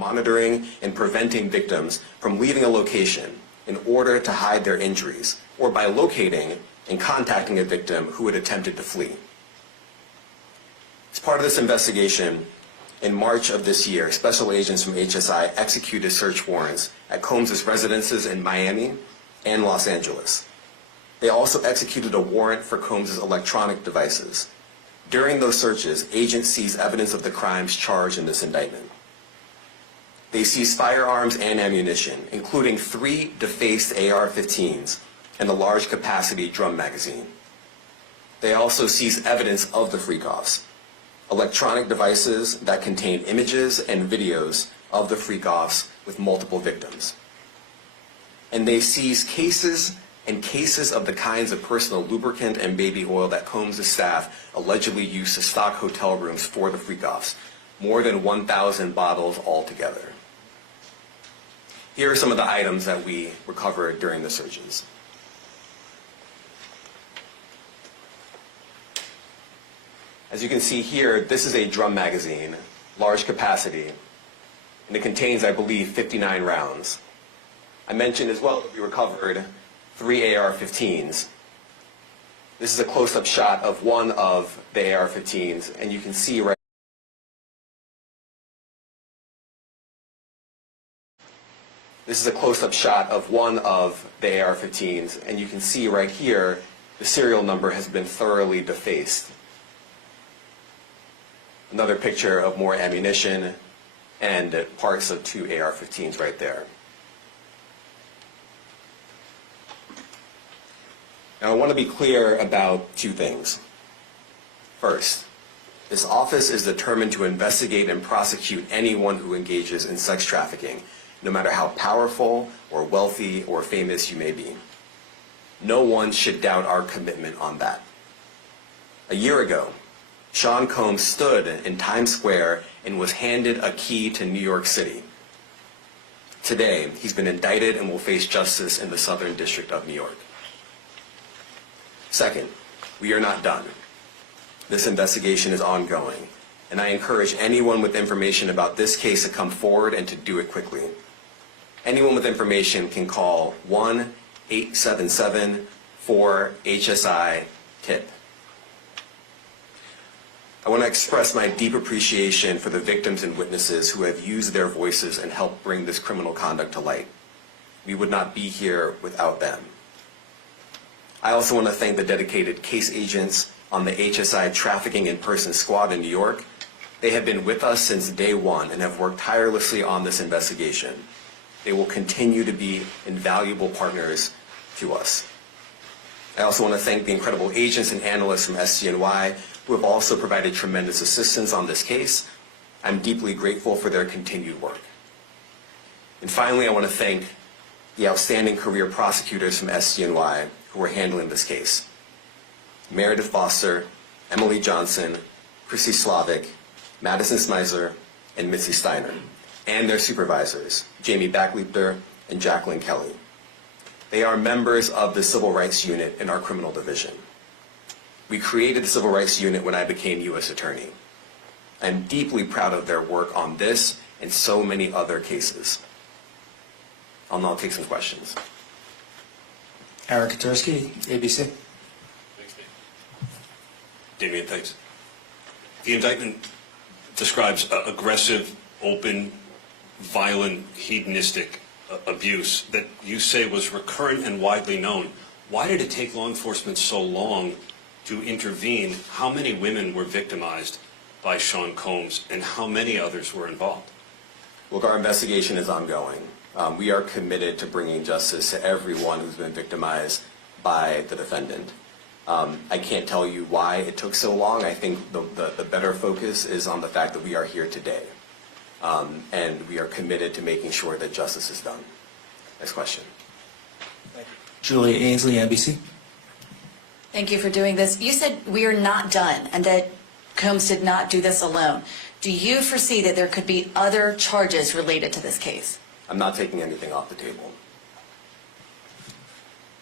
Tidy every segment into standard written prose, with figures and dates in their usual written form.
monitoring and preventing victims from leaving a location in order to hide their injuries, or by locating and contacting a victim who had attempted to flee. As part of this investigation, in March of this year, special agents from HSI executed search warrants at Combs' residences in Miami and Los Angeles. They also executed a warrant for Combs' electronic devices. During those searches, agents seized evidence of the crimes charged in this indictment. They seized firearms and ammunition, including 3 defaced AR-15s and a large capacity drum magazine. They also seized evidence of the freak-offs, electronic devices that contain images and videos of the freak-offs with multiple victims. And they seized cases and cases of the kinds of personal lubricant and baby oil that Combs' staff allegedly used to stock hotel rooms for the freak-offs, more than 1,000 bottles altogether. Here are some of the items that we recovered during the searches. As you can see here, this is a drum magazine, large capacity, and it contains, I believe, 59 rounds. I mentioned as well that we recovered 3 AR-15s. This is a close-up shot of one of the AR-15s, and you can see right This is a close-up shot of one of the AR-15s, and you can see right here the serial number has been thoroughly defaced. Another picture of more ammunition and parts of 2 AR-15s right there. Now I want to be clear about 2 things. First, this office is determined to investigate and prosecute anyone who engages in sex trafficking, no matter how powerful or wealthy or famous you may be. No one should doubt our commitment on that. A year ago, Sean Combs stood in Times Square and was handed a key to New York City. Today, he's been indicted and will face justice in the Southern District of New York. Second, we are not done. This investigation is ongoing, and I encourage anyone with information about this case to come forward and to do it quickly. Anyone with information can call 1-877-4HSI-TIP. I want to express my deep appreciation for the victims and witnesses who have used their voices and helped bring this criminal conduct to light. We would not be here without them. I also want to thank the dedicated case agents on the HSI Trafficking in Person Squad in New York. They have been with us since day one and have worked tirelessly on this investigation. They will continue to be invaluable partners to us. I also want to thank the incredible agents and analysts from SCNY who have also provided tremendous assistance on this case. I'm deeply grateful for their continued work. And finally, I want to thank the outstanding career prosecutors from SCNY who are handling this case. Meredith Foster, Emily Johnson, Chrissy Slavic, Madison Smeisler, and Mitzi Steiner, and their supervisors, Jamie Backleiter and Jacqueline Kelly. They are members of the Civil Rights Unit in our criminal division. We created the Civil Rights Unit when I became U.S. Attorney. I'm deeply proud of their work on this and so many other cases. I'll now take some questions. Eric Katursky, ABC. Thanks, Damian, thanks. The indictment describes aggressive, open, violent, hedonistic abuse that you say was recurrent and widely known. Why did it take law enforcement so long to intervene? How many women were victimized by Sean Combs, and how many others were involved? Look, our investigation is ongoing. We are committed to bringing justice to everyone who's been victimized by the defendant. I can't tell you why it took so long. I think the better focus is on the fact that we are here today. And we are committed to making sure that justice is done. Next question. Thank you. Julia Ainsley, NBC. Thank you for doing this. You said we are not done and that Combs did not do this alone. Do you foresee that there could be other charges related to this case? I'm not taking anything off the table.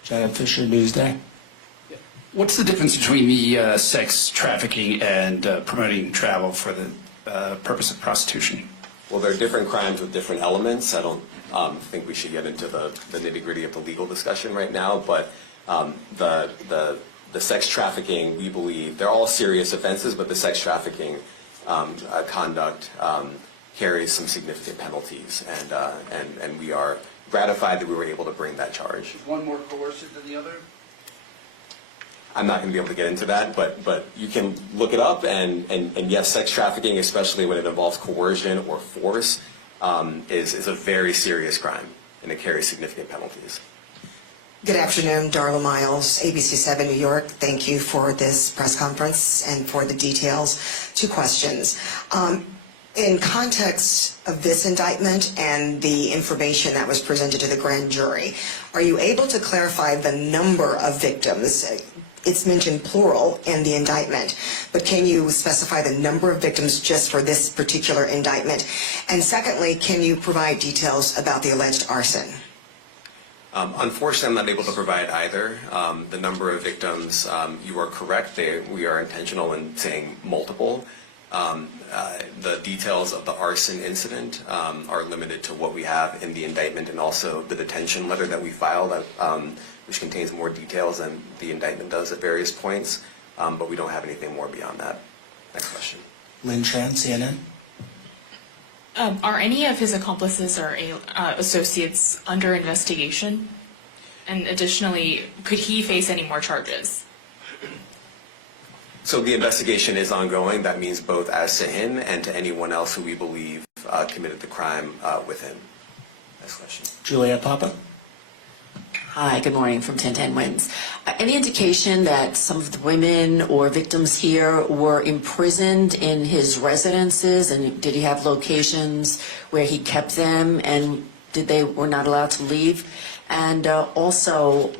Janet Fisher, Newsday. What's the difference between the sex trafficking and promoting travel for the purpose of prostitution? Well, there are different crimes with different elements. I don't think we should get into the nitty-gritty of the legal discussion right now, but the sex trafficking, we believe, they're all serious offenses, but the sex trafficking conduct carries some significant penalties, and we are gratified that we were able to bring that charge. Is one more coercive than the other? I'm not going to be able to get into that, but you can look it up, and yes, sex trafficking, especially when it involves coercion or force, is a very serious crime, and it carries significant penalties. Good afternoon, Darla Miles, ABC7 New York. Thank you for this press conference and for the details. Two questions. In context of this indictment and the information that was presented to the grand jury, are you able to clarify the number of victims? It's mentioned plural in the indictment, but can you specify the number of victims just for this particular indictment? And secondly, can you provide details about the alleged arson? Unfortunately, I'm not able to provide either. The number of victims, you are correct. We are intentional in saying multiple. The details of the arson incident are limited to what we have in the indictment and also the detention letter that we filed, which contains more details than the indictment does at various points, but we don't have anything more beyond that. Next question. Lynn Tran, CNN. Are any of his accomplices or associates under investigation? And additionally, could he face any more charges? So the investigation is ongoing. That means both as to him and to anyone else who we believe committed the crime with him. Next question. Juliet Papa. Hi, good morning from 1010 Wins. Any indication that some of the women or victims here were imprisoned in his residences, and did he have locations where he kept them, and they were not allowed to leave? And also,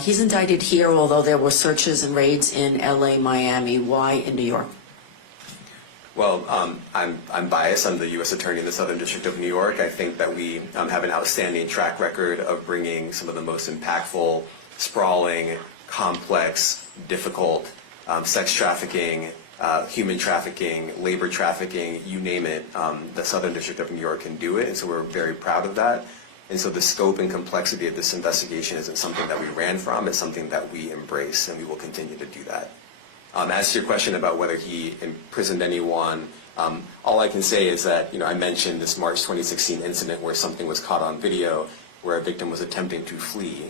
he's indicted here, although there were searches and raids in LA, Miami. Why in New York? Well, I'm biased. I'm the U.S. Attorney in the Southern District of New York. I think that we have an outstanding track record of bringing some of the most impactful, sprawling, complex, difficult sex trafficking, human trafficking, labor trafficking, you name it. The Southern District of New York can do it, and so we're very proud of that. And so the scope and complexity of this investigation isn't something that we ran from. It's something that we embrace, and we will continue to do that. As to your question about whether he imprisoned anyone, all I can say is that, I mentioned this March 2016 incident where something was caught on video where a victim was attempting to flee,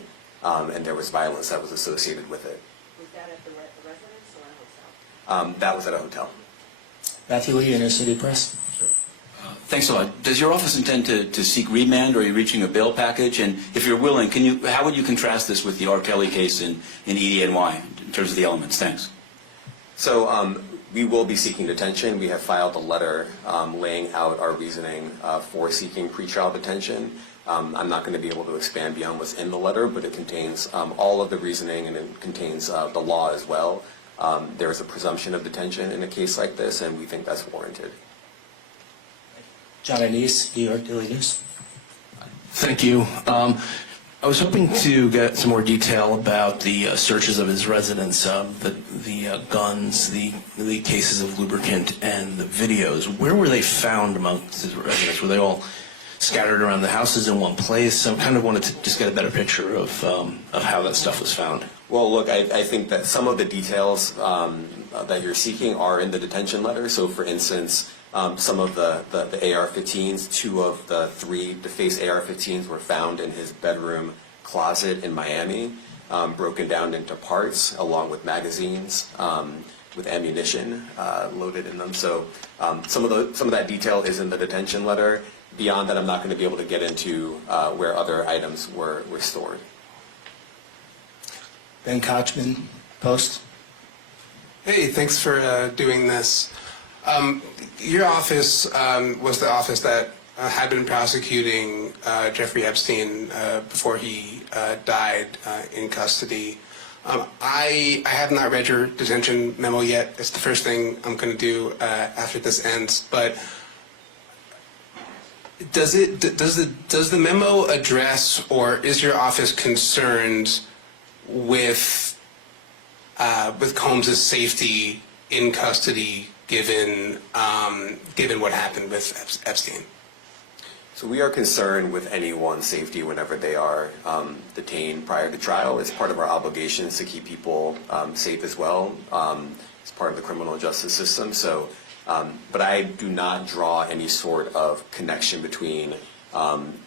and there was violence that was associated with it. Was that at the residence or a hotel? That was at a hotel. Matthew Lee, Inner City Press. Thanks a lot. Does your office intend to seek remand, or are you reaching a bail package? And if you're willing, how would you contrast this with the R. Kelly case in EDNY in terms of the elements? Thanks. So we will be seeking detention. We have filed a letter laying out our reasoning for seeking pretrial detention. I'm not going to be able to expand beyond what's in the letter, but it contains all of the reasoning, and it contains the law as well. There is a presumption of detention in a case like this, and we think that's warranted. John Anise, New York Daily News. Thank you. I was hoping to get some more detail about the searches of his residence, the guns, the cases of lubricant, and the videos. Where were they found amongst his residence? Were they all scattered around the houses in one place? I kind of wanted to just get a better picture of how that stuff was found. Well, look, I think that some of the details that you're seeking are in the detention letter. So, for instance, some of the AR-15s, 2 of the 3 defaced AR-15s were found in his bedroom closet in Miami, broken down into parts along with magazines with ammunition loaded in them. So some of that detail is in the detention letter. Beyond that, I'm not going to be able to get into where other items were stored. Ben Kochman, Post. Hey, thanks for doing this. Your office was the office that had been prosecuting Jeffrey Epstein before he died in custody. I have not read your detention memo yet. It's the first thing I'm going to do after this ends. But does the memo address, or is your office concerned with Combs' safety in custody, given what happened with Epstein? So we are concerned with anyone's safety whenever they are detained prior to trial. It's part of our obligations to keep people safe as well. It's part of the criminal justice system. So, but I do not draw any sort of connection between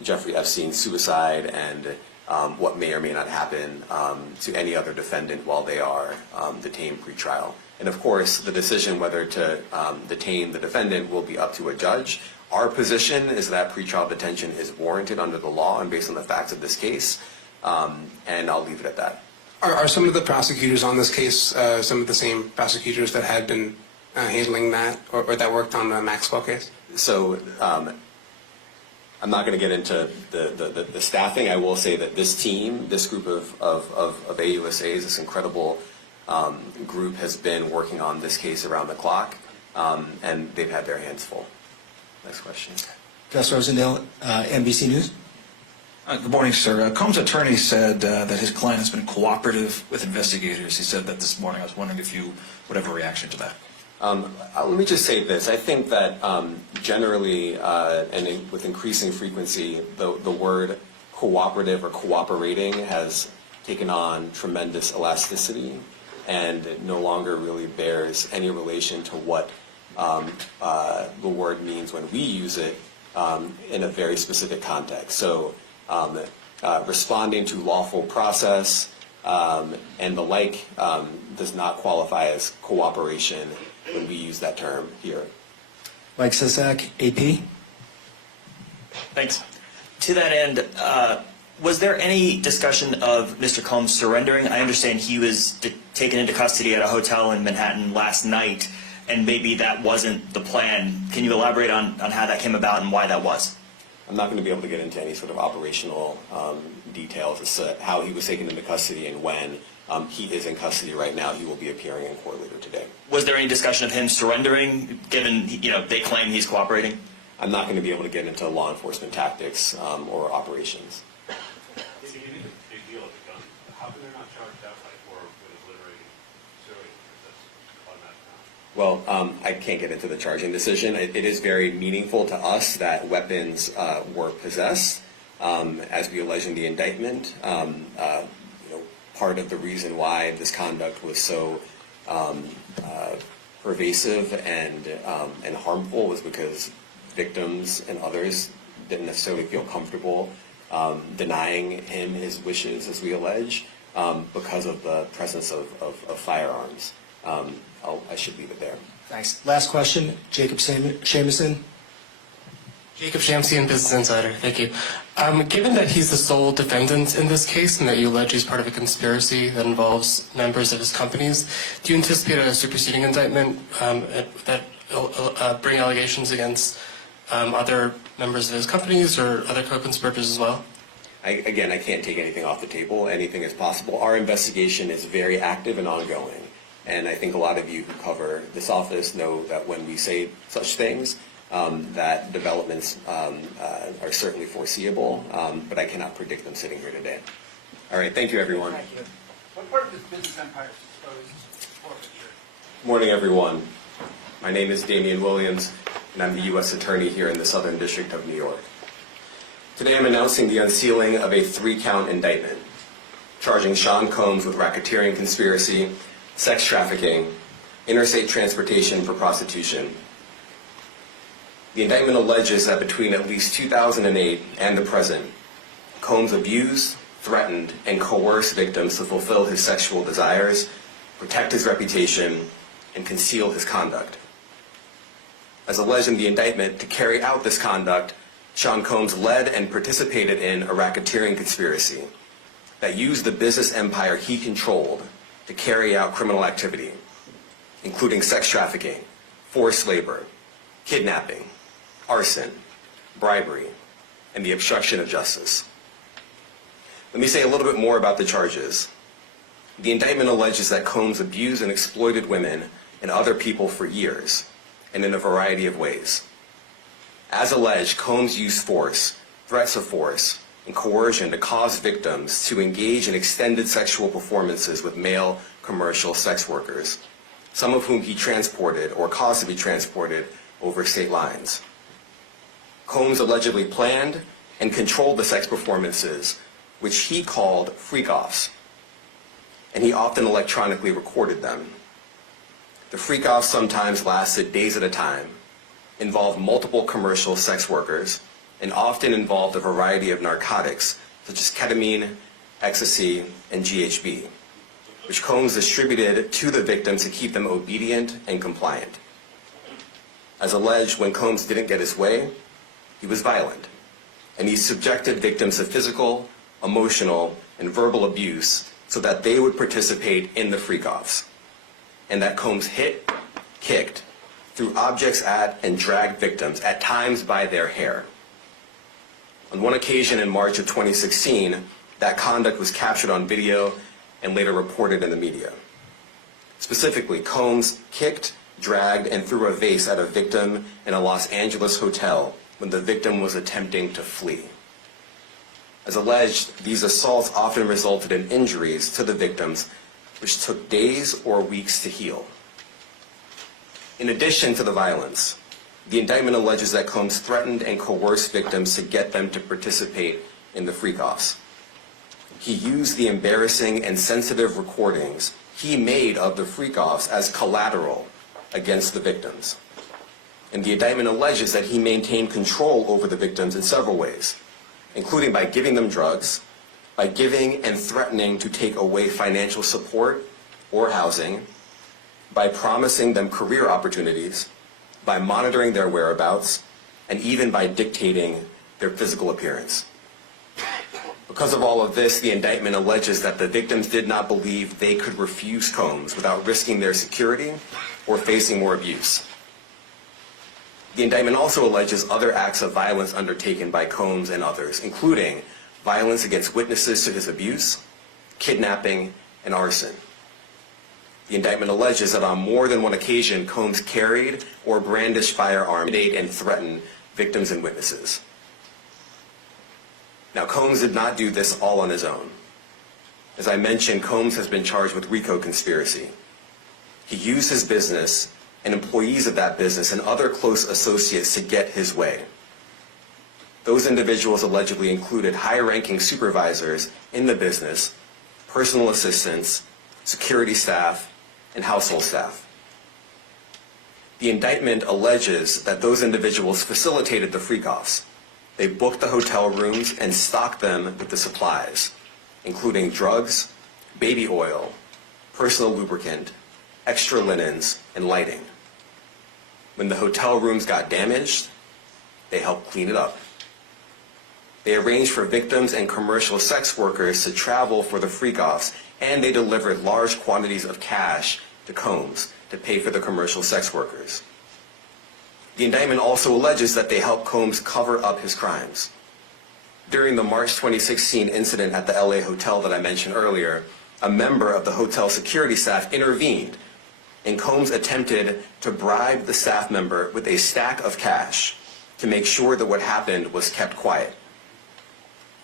Jeffrey Epstein's suicide and what may or may not happen to any other defendant while they are detained pre-trial. And of course, the decision whether to detain the defendant will be up to a judge. Our position is that pretrial detention is warranted under the law and based on the facts of this case, and I'll leave it at that. Are some of the prosecutors on this case some of the same prosecutors that had been handling that or that worked on the Maxwell case? So I'm not going to get into the staffing. I will say that this team, this group of AUSAs, this incredible group has been working on this case around the clock, and they've had their hands full. Next question. Gus Rosendale, NBC News. Good morning, sir. Combs' attorney said that his client has been cooperative with investigators. He said that this morning. I was wondering if you would have a reaction to that. Let me just say this. I think that generally and with increasing frequency, the word cooperative or cooperating has taken on tremendous elasticity and it no longer really bears any relation to what the word means when we use it in a very specific context. So responding to lawful process and the like does not qualify as cooperation when we use that term here. Mike Sisak, AP. Thanks. To that end, was there any discussion of Mr. Combs surrendering? I understand he was taken into custody at a hotel in Manhattan last night, and maybe that wasn't the plan. Can you elaborate on how that came about and why that was? I'm not going to be able to get into any sort of operational details as to how he was taken into custody and when. He is in custody right now. He will be appearing in court later today. Was there any discussion of him surrendering, given they claim he's cooperating? I'm not going to be able to get into law enforcement tactics or operations. Well, I can't get into the charging decision. It is very meaningful to us that weapons were possessed, as we allege in the indictment. Part of the reason why this conduct was so pervasive and harmful was because victims and others didn't necessarily feel comfortable denying him his wishes, as we allege, because of the presence of firearms. I should leave it there. Thanks. Last question, Jacob Shamison. Jacob Shamsian, Business Insider. Thank you. Given that he's the sole defendant in this case and that you allege he's part of a conspiracy that involves members of his companies, do you anticipate a superseding indictment that bring allegations against other members of his companies or other co-conspirators as well? Again, I can't take anything off the table. Anything is possible. Our investigation is very active and ongoing. And I think a lot of you who cover this office know that when we say such things, that developments are certainly foreseeable, but I cannot predict them sitting here today. All right, thank you, everyone. Thank you. What part of this business empire is exposed forfeiture? Good morning, everyone. My name is Damian Williams, and I'm the U.S. Attorney here in the Southern District of New York. Today I'm announcing the unsealing of a 3-count indictment, charging Sean Combs with racketeering conspiracy, sex trafficking, interstate transportation for prostitution. The indictment alleges that between at least 2008 and the present, Combs abused, threatened, and coerced victims to fulfill his sexual desires, protect his reputation, and conceal his conduct. As alleged in the indictment, to carry out this conduct, Sean Combs led and participated in a racketeering conspiracy that used the business empire he controlled to carry out criminal activity, including sex trafficking, forced labor, kidnapping, arson, bribery, and the obstruction of justice. Let me say a little bit more about the charges. The indictment alleges that Combs abused and exploited women and other people for years, and in a variety of ways. As alleged, Combs used force, threats of force, and coercion to cause victims to engage in extended sexual performances with male commercial sex workers, some of whom he transported or caused to be transported over state lines. Combs allegedly planned and controlled the sex performances, which he called freak-offs, and he often electronically recorded them. The freak-offs sometimes lasted days at a time, involved multiple commercial sex workers, and often involved a variety of narcotics such as ketamine, ecstasy, and GHB, which Combs distributed to the victims to keep them obedient and compliant. As alleged, when Combs didn't get his way, he was violent, and he subjected victims to physical, emotional, and verbal abuse so that they would participate in the freak-offs, and that Combs hit, kicked, threw objects at, and dragged victims, at times by their hair. On one occasion in March of 2016, that conduct was captured on video and later reported in the media. Specifically, Combs kicked, dragged, and threw a vase at a victim in a Los Angeles hotel when the victim was attempting to flee. As alleged, these assaults often resulted in injuries to the victims, which took days or weeks to heal. In addition to the violence, the indictment alleges that Combs threatened and coerced victims to get them to participate in the freak-offs. He used the embarrassing and sensitive recordings he made of the freak-offs as collateral against the victims. And the indictment alleges that he maintained control over the victims in several ways, including by giving them drugs, by giving and threatening to take away financial support or housing, by promising them career opportunities, by monitoring their whereabouts, and even by dictating their physical appearance. Because of all of this, the indictment alleges that the victims did not believe they could refuse Combs without risking their security or facing more abuse. The indictment also alleges other acts of violence undertaken by Combs and others, including violence against witnesses to his abuse, kidnapping, and arson. The indictment alleges that on more than one occasion, Combs carried or brandished firearms, intimidate and threaten victims and witnesses. Now, Combs did not do this all on his own. As I mentioned, Combs has been charged with RICO conspiracy. He used his business and employees of that business and other close associates to get his way. Those individuals allegedly included high-ranking supervisors in the business, personal assistants, security staff, and household staff. The indictment alleges that those individuals facilitated the freak-offs. They booked the hotel rooms and stocked them with the supplies, including drugs, baby oil, personal lubricant, extra linens, and lighting. When the hotel rooms got damaged, they helped clean it up. They arranged for victims and commercial sex workers to travel for the freak-offs, and they delivered large quantities of cash to Combs to pay for the commercial sex workers. The indictment also alleges that they helped Combs cover up his crimes. During the March 2016 incident at the LA hotel that I mentioned earlier, a member of the hotel security staff intervened, and Combs attempted to bribe the staff member with a stack of cash to make sure that what happened was kept quiet.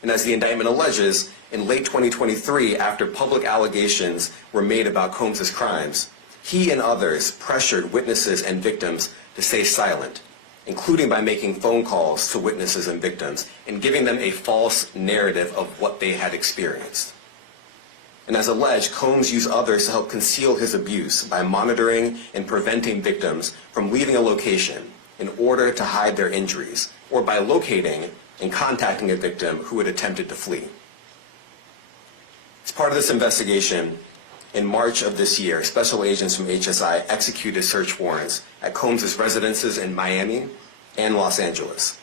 And as the indictment alleges, in late 2023, after public allegations were made about Combs' crimes, he and others pressured witnesses and victims to stay silent, including by making phone calls to witnesses and victims and giving them a false narrative of what they had experienced. And as alleged, Combs used others to help conceal his abuse by monitoring and preventing victims from leaving a location in order to hide their injuries, or by locating and contacting a victim who had attempted to flee. As part of this investigation, in March of this year, special agents from HSI executed search warrants at Combs' residences in Miami and Los Angeles.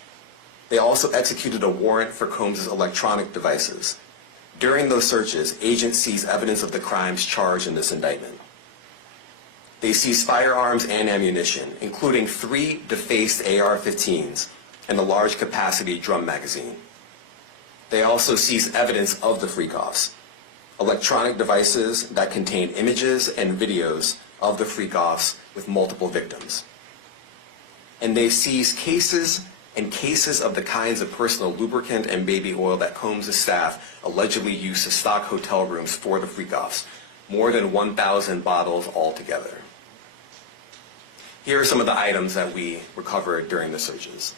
They also executed a warrant for Combs' electronic devices. During those searches, agents seized evidence of the crimes charged in this indictment. They seized firearms and ammunition, including 3 defaced AR-15s and a large capacity drum magazine. They also seized evidence of the freak-offs, electronic devices that contained images and videos of the freak-offs with multiple victims. And they seized cases and cases of the kinds of personal lubricant and baby oil that Combs' staff allegedly used to stock hotel rooms for the freak-offs, more than 1,000 bottles altogether. Here are some of the items that we recovered during the searches.